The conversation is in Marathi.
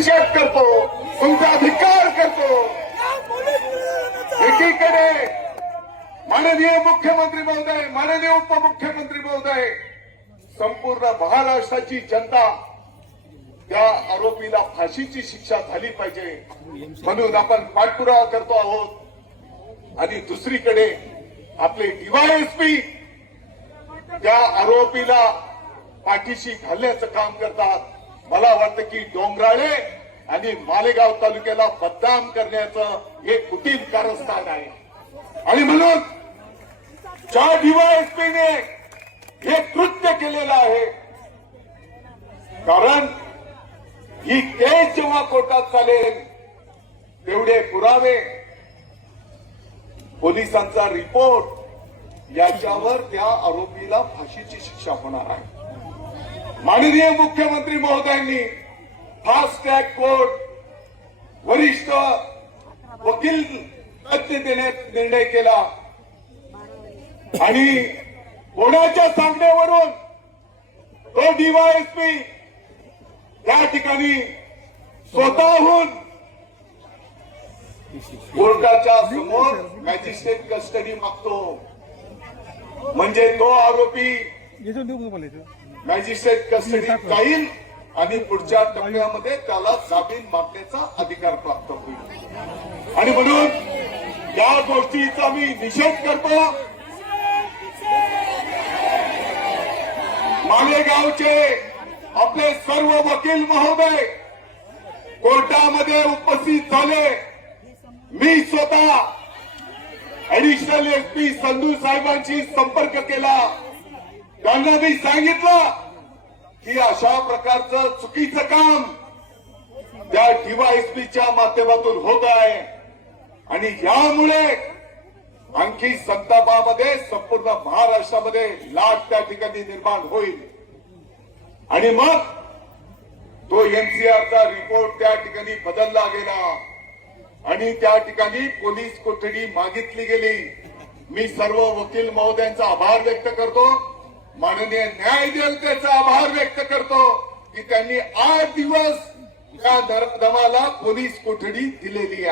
निषेध करतो तुमचा अधिकार करतो एकीकडे माननीय मुख्यमंत्री महोदय माननीय उपमुख्यमंत्री महोदय संपूर्ण महाराष्ट्राची जनता त्या आरोपीला फाशीची शिक्षा झाली पाहिजे म्हणून आपण पाठपुरावा करतो आहोत आणि दुसरीकडे आपले डीवायएसपी त्या आरोपीला पाठीशी घालण्याचं काम करतात मला वाटतं की डोंगराळे आणि मालेगाव तालुक्याला बदनाम करण्याचं हे कुठेच कारस्थान आहे आणि म्हणून ज्या डीवायएसपीने हे कृत्य केलेलं आहे कारण ही केस जेव्हा कोर्टात चालेल तेवढे पुरावे पोलिसांचा रिपोर्ट याच्यावर त्या आरोपीला फाशीची शिक्षा होणार आहे माननीय मुख्यमंत्री महोदयांनी फास्टॅग कोर्ट वरिष्ठ वकील देण्याचा निर्णय केला आणि कोणाच्या सांगण्यावरून तो डीवायएसपी त्या ठिकाणी स्वतःहून कोर्टाच्या समोर मॅजिस्ट्रेट कस्टडी मागतो म्हणजे तो आरोपी मॅजिस्ट्रेट कस्टडी जाईल आणि पुढच्या टप्प्यामध्ये त्याला जामीन मागण्याचा अधिकार प्राप्त होईल आणि म्हणून या गोष्टीचा मी निषेध करतो मालेगावचे आपले सर्व वकील महोदय कोर्टामध्ये उपस्थित झाले मी स्वतः ऍडिशनल एसपी संधू साहेबांशी संपर्क केला त्यांना मी सांगितलं की अशा प्रकारचं चुकीचं काम त्या डीवायएसपीच्या माध्यमातून होत आहे आणि यामुळे आणखी संतापामध्ये संपूर्ण महाराष्ट्रामध्ये लाट त्या ठिकाणी निर्माण होईल आणि मग तो एनसीआरचा रिपोर्ट त्या ठिकाणी बदलला गेला आणि त्या ठिकाणी पोलीस कोठडी मागितली गेली मी सर्व वकील महोदयांचा आभार व्यक्त करतो माननीय न्यायदेवतेचा आभार व्यक्त करतो की त्यांनी आठ दिवस या धमाला पोलीस कोठडी दिलेली आहे